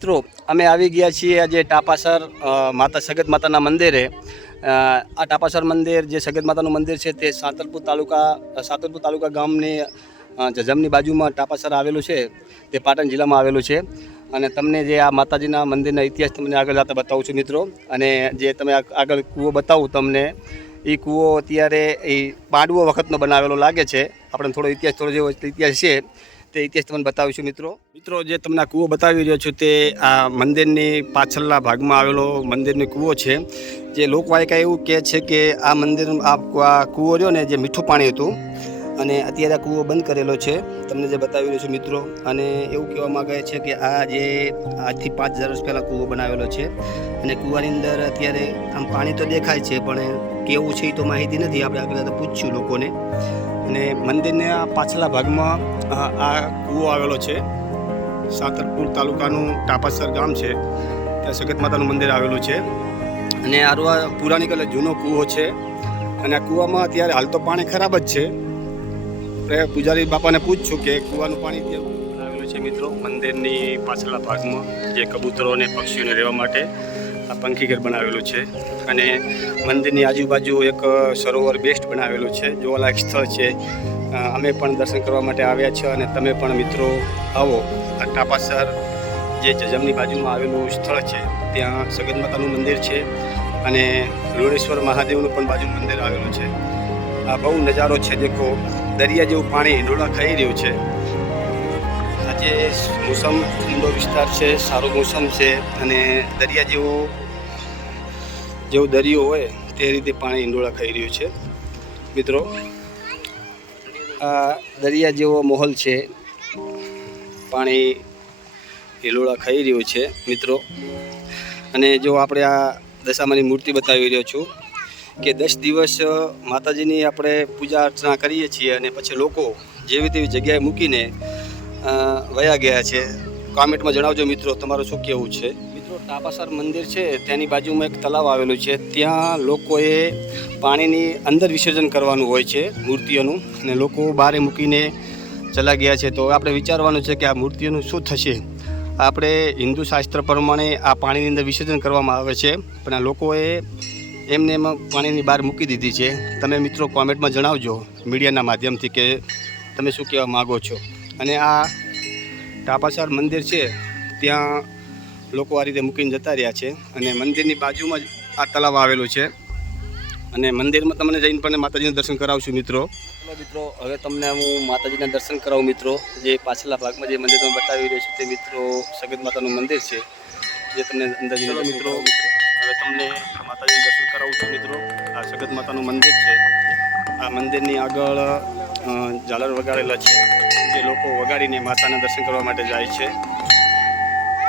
મિત્રો અમે આવી ગયા છીએ આજે ટાપાસર માતા સગત માતાના મંદિરે। આ ટાપાસર મંદિર જે સગત માતાનું મંદિર છે તે સાતલપુર તાલુકા ગામની જજમની બાજુમાં ટાપાસર આવેલું છે, તે પાટણ જિલ્લામાં આવેલું છે। અને તમને જે આ માતાજીના મંદિરના ઇતિહાસ તમને આગળ જતા બતાવું છું મિત્રો। અને જે તમે આગળ કૂવો બતાવું તમને, એ કૂવો અત્યારે એ પાંડવો વખતનો બનાવેલો લાગે છે। આપણે થોડો જેવો ઇતિહાસ છે તે ઇતિહાસ તમને બતાવીશું મિત્રો જે તમને આ કૂવો બતાવી રહ્યો છું તે આ મંદિરની પાછળના ભાગમાં આવેલો મંદિરનો કૂવો છે। જે લોકવાયકા એવું કહે છે કે આ મંદિર આ કૂવો રહ્યો ને જે મીઠું પાણી હતું અને અત્યારે આ કૂવો બંધ કરેલો છે, તમને જે બતાવી રહ્યો છું મિત્રો। અને એવું કહેવામાં આવે છે કે આ જે આજથી 5000 વર્ષ પહેલાં કૂવો બનાવેલો છે અને કૂવાની અંદર અત્યારે આમ પાણી તો દેખાય છે પણ કેવું છે એ તો માહિતી નથી, આપણે આગળ પૂછ્યું લોકોને। અને મંદિરના પાછલા ભાગમાં આ કૂવો આવેલો છે। સાતલપુર તાલુકાનું ટાપાસર ગામ છે, ત્યાં સગત માતાનું મંદિર આવેલું છે। અને આ પુરાણિક એટલે જૂનો કૂવો છે અને આ કૂવામાં અત્યારે હાલ તો પાણી ખરાબ જ છે। આપણે પૂજારી બાપાને પૂછશું કે કૂવાનું પાણી ત્યાં આવેલું છે મિત્રો મંદિરની પાછલા ભાગમાં, જે કબૂતરો અને પક્ષીઓને રહેવા માટે આ પંખીઘર બનાવેલું છે। અને મંદિરની આજુબાજુ એક સરોવર બેસ્ટ બનાવેલું છે, જોવાલાયક સ્થળ છે। અમે પણ દર્શન કરવા માટે આવ્યા છીએ અને તમે પણ મિત્રો આવો। આ ટાપાસર જે જજમની બાજુમાં આવેલું સ્થળ છે, ત્યાં સગત માતાનું મંદિર છે અને લોણેશ્વર મહાદેવનું પણ બાજુ મંદિર આવેલું છે। આ બહુ નજારો છે, દેખો દરિયા જેવું પાણી ડોળા ખાઈ રહ્યું છે। આજે મોસમ ઠંડો વિસ્તાર છે, સારો મોસમ છે અને દરિયા જેવો દરિયો હોય તે રીતે પાણી ઈંડોળા ખાઈ રહ્યું છે મિત્રો। આ દરિયા જેવો માહોલ છે, પાણી હિલોળા ખાઈ રહ્યું છે મિત્રો। અને જો આપણે આ દશામાની મૂર્તિ બતાવી રહ્યો છું કે 10 દિવસ માતાજીની આપણે પૂજા અર્ચના કરીએ છીએ અને પછી લોકો જેવી તેવી જગ્યાએ મૂકીને વયા ગયા છે। કોમેન્ટમાં જણાવજો મિત્રો તમારું શું કહેવું છે। મિત્રો ટાપાસર મંદિર છે તેની બાજુમાં એક તલાવ આવેલું છે, ત્યાં લોકોએ પાણીની અંદર વિસર્જન કરવાનું હોય છે મૂર્તિઓનું, અને લોકો બહાર મૂકીને ચલા ગયા છે। તો આપણે વિચારવાનું છે કે આ મૂર્તિઓનું શું થશે। આપણે હિન્દુ શાસ્ત્ર પ્રમાણે આ પાણીની અંદર વિસર્જન કરવામાં આવે છે, પણ આ લોકોએ એમને એમાં પાણીની બહાર મૂકી દીધી છે। તમે મિત્રો કોમેન્ટમાં જણાવજો મીડિયાના માધ્યમથી કે તમે શું કહેવા માગો છો। અને આ ટાપાસર મંદિર છે ત્યાં લોકો આ રીતે મૂકીને જતા રહ્યા છે અને મંદિરની બાજુમાં જ આ તલાવ આવેલું છે અને મંદિરમાં તમને જઈને પણ માતાજીના દર્શન કરાવશું મિત્રો। હવે તમને હું માતાજીના દર્શન કરાવું મિત્રો। જે પાછલા ભાગમાં જે મંદિર તમે બતાવી રહ્યો છે તે મિત્રો સગત માતાનું મંદિર છે, જે તમને અંદર મિત્રો હવે તમને માતાજીના દર્શન કરાવું છું મિત્રો। આ સગત માતાનું મંદિર છે, આ મંદિરની આગળ ઝાલર વગાડેલા છે, જે લોકો વગાડીને માતાના દર્શન કરવા માટે જાય છે।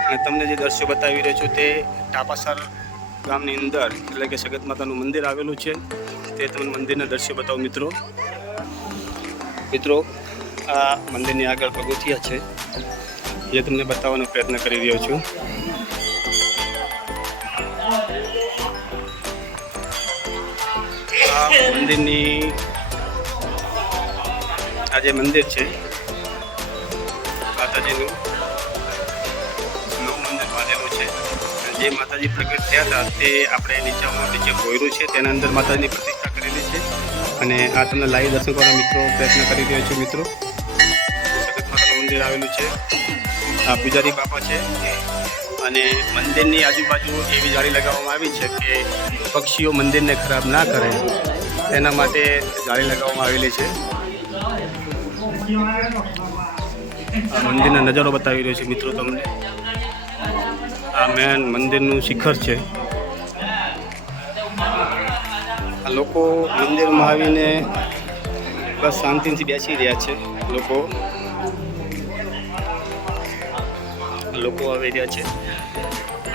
અને તમને જે દ્રશ્યો બતાવી રહ્યો છું તે ટાપાસર ગામની અંદર એટલે કે સગત માતાનું મંદિર આવેલું છે, તે તમને મંદિરના દ્રશ્યો બતાવું મિત્રો। આ મંદિરની આગળ પગથિયા છે, જે તમને બતાવવાનો પ્રયત્ન કરી રહ્યો છું। આ મંદિરની આ જે મંદિર છે માતાજીનું નવું મંદિર બાંધેલું છે। જે માતાજી પ્રગટ થયા હતા તે આપણે નીચે ભોયરું છે, તેના અંદર માતાજીની પ્રતિષ્ઠા કરેલી છે। અને આ તમને લાઈવ દર્શન કરવાનો મિત્રો પ્રયત્ન કરી રહ્યો છું મિત્રો। સગત માતાનું મંદિર આવેલું છે, આ પૂજારી બાપા છે અને મંદિરની આજુબાજુ એવી જાળી લગાવવામાં આવી છે કે પક્ષીઓ મંદિરને ખરાબ ના કરે તેના માટે જાળી લગાવવામાં આવેલી છે। આ મંદિરના નજારો બતાવી રહ્યો છે મિત્રો તમને। આ મેન મંદિરનું શિખર છે। આ લોકો મંદિરમાં આવીને બસ શાંતિથી બેસી રહ્યા છે। લોકો આવી રહ્યા છે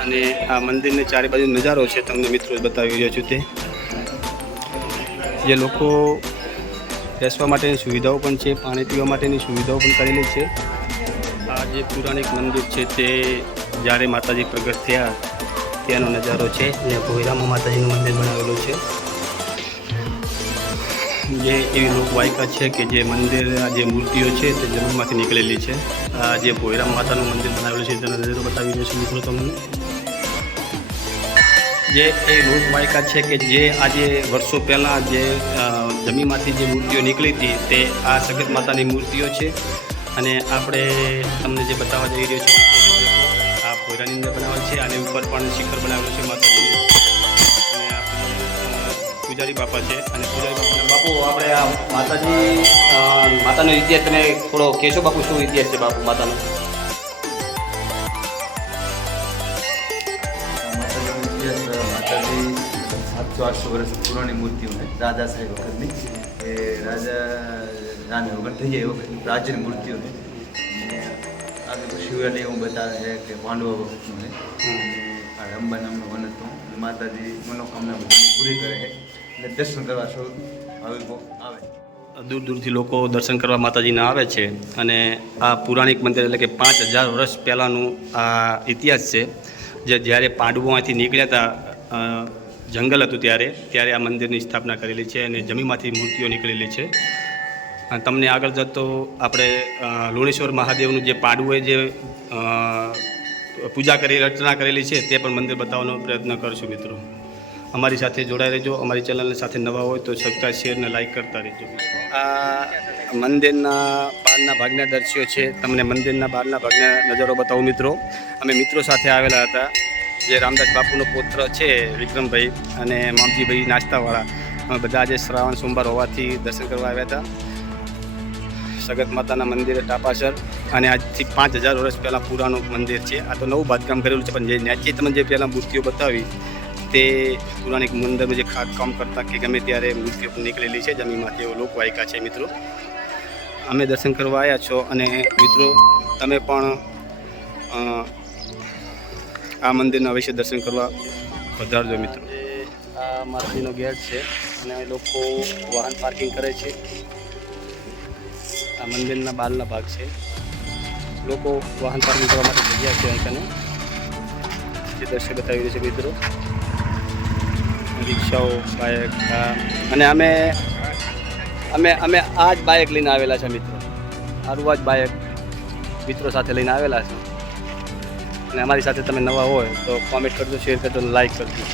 અને આ મંદિરની ચારે બાજુ નજારો છે તમને મિત્રો બતાવી રહ્યો છું તે, જે લોકો બેસવા માટેની સુવિધાઓ પણ છે, પાણી પીવા માટેની સુવિધાઓ પણ કરેલી છે। આ જે પૌરાણિક મંદિર છે તે જ્યારે માતાજી પ્રગટ થયા ત્યાંનો નજારો છે, જે ભોયરામાં માતાજીનું મંદિર બનાવેલું છે। જે એવી લોકવાયકા છે કે જે મંદિર આ જે મૂર્તિઓ છે તે જમીનમાંથી નીકળેલી છે। જે ભોયરા માતાનું મંદિર બનાવેલું છે તેનો નજારો બતાવી રહ્યો છું મિત્રો તમને. જે એ લોકવાયકા છે કે જે આજે વર્ષો પહેલાં જે જમીનમાંથી જે મૂર્તિઓ નીકળી હતી તે આ સગત માતાની મૂર્તિઓ છે. અને આપણે તમને જે બતાવવા જઈ રહ્યો છું આ ભોયરાની અંદર બનાવેલ છે. આની ઉપર પણ શિખર બનાવેલું છે માતાજીનું. અને આપણે પૂજારી બાપા છે અને પૂજારી બાપુ આપણે આ માતાનો ઇતિહાસ તમે થોડો કહેશો બાપુ? શું ઇતિહાસ છે બાપુ માતાનો? માતાજી 700-800 વર્ષ પુરાણી મૂર્તિઓ છે. રાજા સાહેબ વખતની એ રાજા વખત થઈ જાય એ વખતની પ્રાચીન મૂર્તિઓ છે. અને આગળ શિવરાજ એવું બતાવે છે કે પાંડવો વખતનું છે. આ રંબા નામનો વન હતો. માતાજી મનોકામના બધી પૂરી કરે છે એટલે દર્શન કરવા સૌ ભાવિકો આવે. દૂર દૂરથી લોકો દર્શન કરવા માતાજીના આવે છે. અને આ પુરાણિક મંદિર એટલે કે 5000 વર્ષ પહેલાંનું આ ઇતિહાસ છે. જ્યારે પાંડવો અહીંથી નીકળ્યા હતા, જંગલ હતું ત્યારે આ મંદિરની સ્થાપના કરેલી છે અને જમીનમાંથી મૂર્તિઓ નીકળેલી છે. અને તમને આગળ જતો આપણે લુણેશ્વર મહાદેવનું જે પાંડવોએ જે પૂજા કરી રચના કરેલી છે તે પણ મંદિર બતાવવાનો પ્રયત્ન કરશું મિત્રો. અમારી સાથે જોડાઈ રહેજો. અમારી ચેનલની સાથે નવા હોય તો સબસ્ક્રાઈબ, શેર અને લાઈક કરતા રહેજો. આ મંદિરના બહારના ભાગના દૃશ્યો છે. તમને મંદિરના બહારના ભાગના નજારો બતાવું મિત્રો. અમે મિત્રો સાથે આવેલા હતા. જે રામદાસ બાપુનો પુત્ર છે વિક્રમભાઈ અને મામજીભાઈ નાસ્તાવાળા, અમે બધા આજે શ્રાવણ સોમવાર હોવાથી દર્શન કરવા આવ્યા હતા સગત માતાના મંદિરે ટાપાસર. અને આજથી 5000 વર્ષ પહેલાં પુરાણું મંદિર છે. આ તો નવું બાંધકામ કરેલું છે, પણ જે નેચે તમે જે પહેલાં મૂર્તિઓ બતાવી તે પુરાણિક મંદિરમાં જે ખાતકામ કરતા કે ગમે ત્યારે મૂર્તિઓ નીકળેલી છે જમીનમાંથી, એવો લોકવાયકા છે મિત્રો. અમે દર્શન કરવા આવ્યા છો અને મિત્રો તમે પણ આ મંદિરના અવશ્ય દર્શન કરવા વધારજો મિત્રો. આ માતાજીનો ગેટ છે અને લોકો વાહન પાર્કિંગ કરે છે. આ મંદિરના બહારના ભાગ છે. લોકો વાહન પાર્કિંગ કરવા માટે જગ્યા છે અહીં કને જે દર્શન બતાવી રહ્યું છે મિત્રો. રિક્ષાઓ, બાઇક. અને અમે આ જ બાઇક લઈને આવેલા છે મિત્રો. સારું આ જ બાઇક મિત્રો સાથે લઈને આવેલા છે. અને અમારી સાથે તમે નવા હોય તો કોમેન્ટ કરજો, શેર કરજો, લાઈક કરજો.